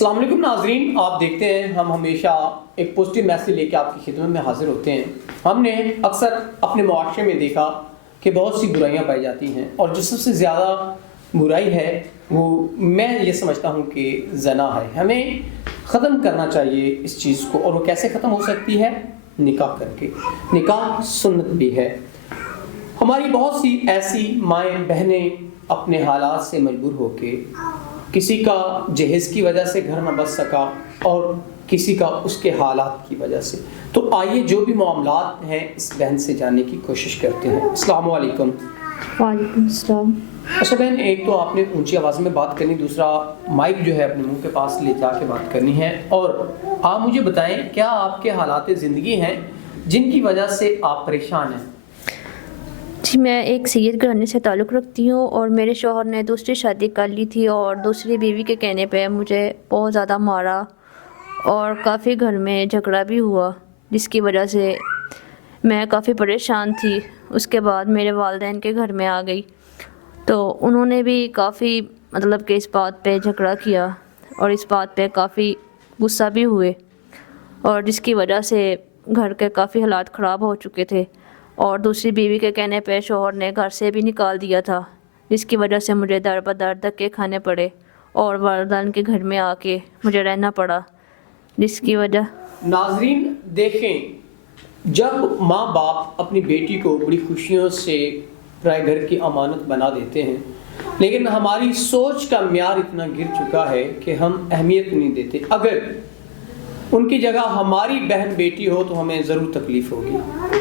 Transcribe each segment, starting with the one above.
السلام علیکم ناظرین، آپ دیکھتے ہیں ہم ہمیشہ ایک پوزیٹیو میسیج لے کے آپ کی خدمت میں حاضر ہوتے ہیں۔ ہم نے اکثر اپنے معاشرے میں دیکھا کہ بہت سی برائیاں پائی جاتی ہیں، اور جو سب سے زیادہ برائی ہے وہ میں یہ سمجھتا ہوں کہ زنا ہے۔ ہمیں ختم کرنا چاہیے اس چیز کو، اور وہ کیسے ختم ہو سکتی ہے؟ نکاح کر کے۔ نکاح سنت بھی ہے۔ ہماری بہت سی ایسی مائیں بہنیں اپنے حالات سے مجبور ہو کے، کسی کا جہیز کی وجہ سے گھر نہ بچ سکا اور کسی کا اس کے حالات کی وجہ سے، تو آئیے جو بھی معاملات ہیں اس بہن سے جاننے کی کوشش کرتے ہیں۔ السلام علیکم۔ وعلیکم السلام۔ اچھا بہن، ایک تو آپ نے اونچی آواز میں بات کرنی، دوسرا مائک جو ہے اپنے منہ کے پاس لے جا کے بات کرنی ہے، اور آپ مجھے بتائیں کیا آپ کے حالات زندگی ہیں جن کی وجہ سے آپ پریشان ہیں؟ جی، میں ایک سید گھرانے سے تعلق رکھتی ہوں، اور میرے شوہر نے دوسری شادی کر لی تھی، اور دوسری بیوی کے کہنے پہ مجھے بہت زیادہ مارا، اور کافی گھر میں جھگڑا بھی ہوا، جس کی وجہ سے میں کافی پریشان تھی۔ اس کے بعد میرے والدین کے گھر میں آ گئی، تو انہوں نے بھی کافی کہ اس بات پہ جھگڑا کیا، اور اس بات پہ کافی غصہ بھی ہوئے، اور جس کی وجہ سے گھر کے کافی حالات خراب ہو چکے تھے، اور دوسری بیوی کے کہنے پہ شوہر نے گھر سے بھی نکال دیا تھا، جس کی وجہ سے مجھے در بدر دھکے کھانے پڑے، اور والدین کے گھر میں آ کے مجھے رہنا پڑا، جس کی وجہ۔ ناظرین دیکھیں، جب ماں باپ اپنی بیٹی کو بڑی خوشیوں سے پرائے گھر کی امانت بنا دیتے ہیں، لیکن ہماری سوچ کا معیار اتنا گر چکا ہے کہ ہم اہمیت نہیں دیتے۔ اگر ان کی جگہ ہماری بہن بیٹی ہو تو ہمیں ضرور تکلیف ہوگی،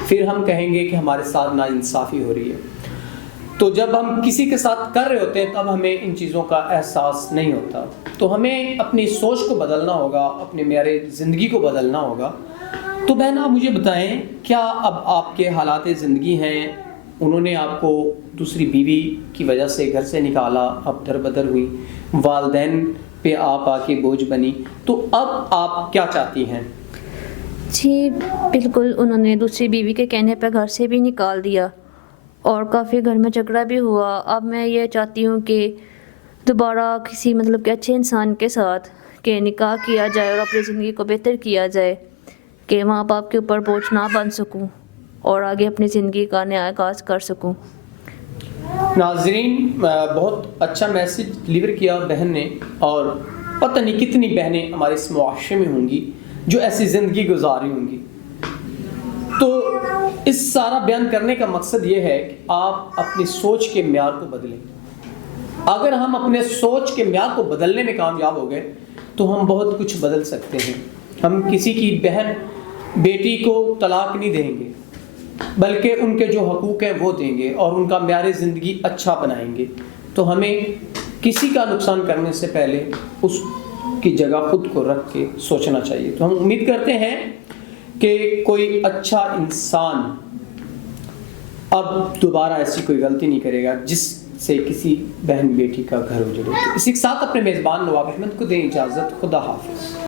پھر ہم کہیں گے کہ ہمارے ساتھ ناانصافی ہو رہی ہے۔ تو جب ہم کسی کے ساتھ کر رہے ہوتے ہیں تب ہمیں ان چیزوں کا احساس نہیں ہوتا۔ تو ہمیں اپنی سوچ کو بدلنا ہوگا، اپنے معیار زندگی کو بدلنا ہوگا۔ تو بہن آپ مجھے بتائیں، کیا اب آپ کے حالات زندگی ہیں، انہوں نے آپ کو دوسری بیوی کی وجہ سے گھر سے نکالا، اب در بدر ہوئی، والدین پہ آپ آ کے بوجھ بنی، تو اب آپ کیا چاہتی ہیں؟ جی بالکل، انہوں نے دوسری بیوی کے کہنے پہ گھر سے بھی نکال دیا، اور کافی گھر میں جھگڑا بھی ہوا۔ اب میں یہ چاہتی ہوں کہ دوبارہ کسی کہ اچھے انسان کے ساتھ کہ نکاح کیا جائے، اور اپنی زندگی کو بہتر کیا جائے، کہ ماں باپ کے اوپر بوجھ نہ بن سکوں، اور آگے اپنی زندگی کا نیا آغاز کر سکوں۔ ناظرین، بہت اچھا میسج ڈلیور کیا بہن نے، اور پتہ نہیں کتنی بہنیں ہمارے اس معاشرے میں ہوں گی جو ایسی زندگی گزاری ہوں گی۔ تو اس سارا بیان کرنے کا مقصد یہ ہے کہ آپ اپنی سوچ کے معیار کو بدلیں۔ اگر ہم اپنے سوچ کے معیار کو بدلنے میں کامیاب ہو گئے تو ہم بہت کچھ بدل سکتے ہیں۔ ہم کسی کی بہن بیٹی کو طلاق نہیں دیں گے، بلکہ ان کے جو حقوق ہیں وہ دیں گے، اور ان کا معیار زندگی اچھا بنائیں گے۔ تو ہمیں کسی کا نقصان کرنے سے پہلے اس کی جگہ خود کو رکھ کے سوچنا چاہیے۔ تو ہم امید کرتے ہیں کہ کوئی اچھا انسان اب دوبارہ ایسی کوئی غلطی نہیں کرے گا جس سے کسی بہن بیٹی کا گھر اجڑے۔ اسی کے ساتھ اپنے میزبان نواب احمد کو دیں اجازت۔ خدا حافظ۔